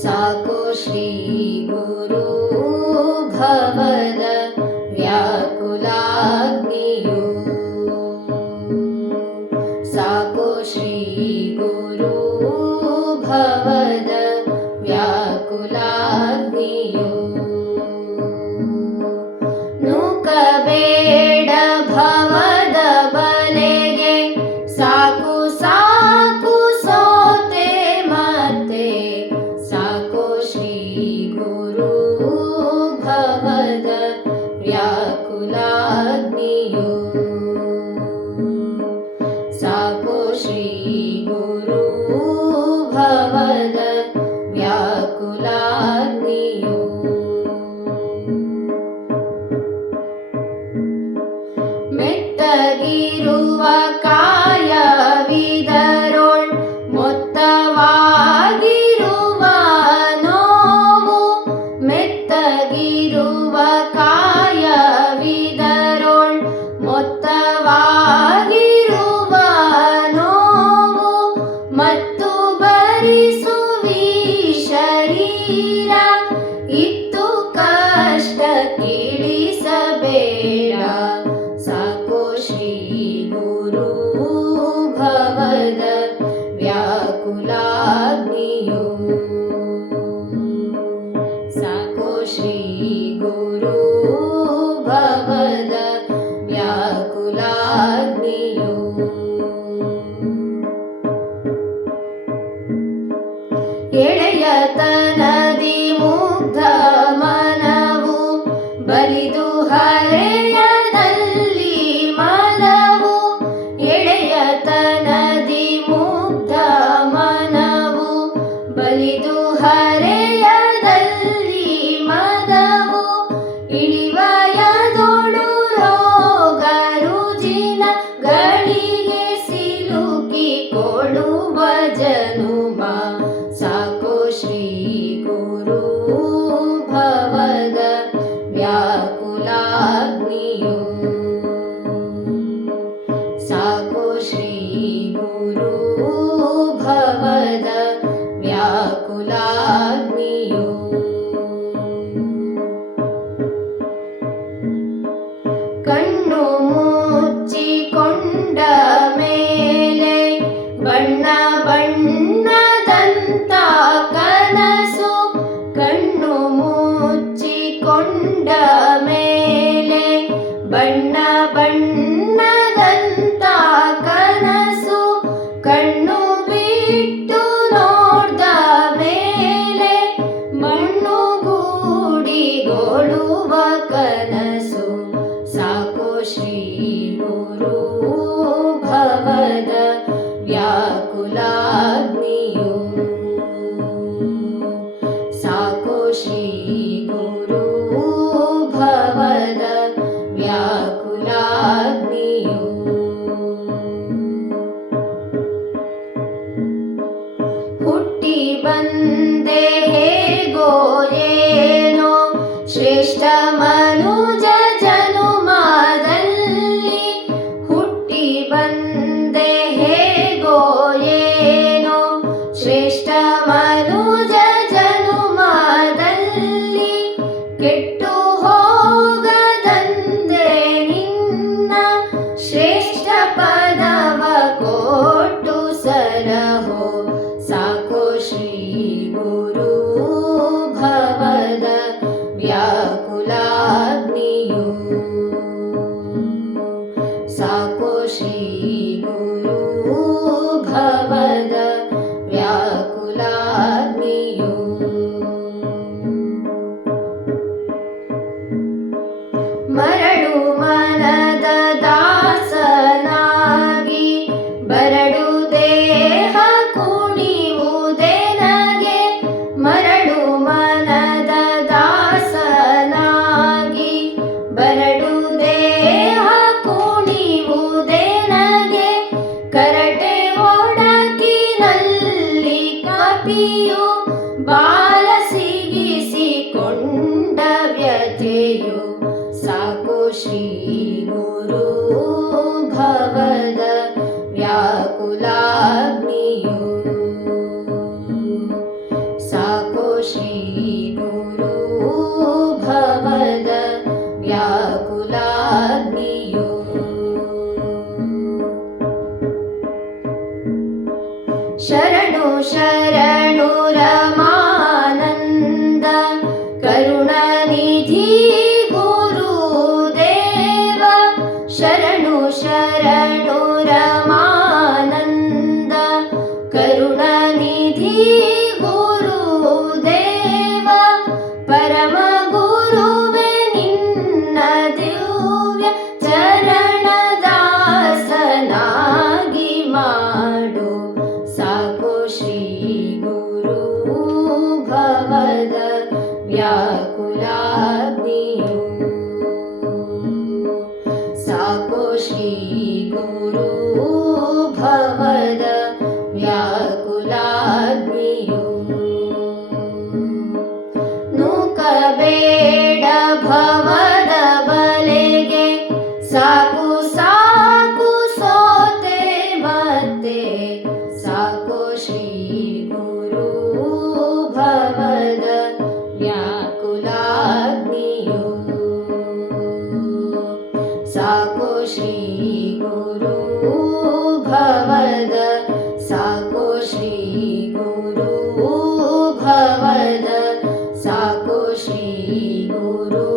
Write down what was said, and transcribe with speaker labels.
Speaker 1: साको Shri Guru भवद व्याकुलाग्नियो साको Shri Guru व्याकुलाग्नियो I adore you. हुटि वन्दे हे गो येनो श्रेष्ठ मनुज जनुमादल्ली हे गो ये श्रेष्ठ मनुज गुरु भवद व्याकुलाग्नियो। साकोशी गुरु भवद व्याकुलाग्नियो। मरडु मनद दासनागि बरडु श्रीगुरु सा कु साकु सोते वदे साकोशी गुरु भवद व्याकुलाग्नि सा कोशी गुरु भवद सा कोशी गुरु भवद सा कोशी गुरु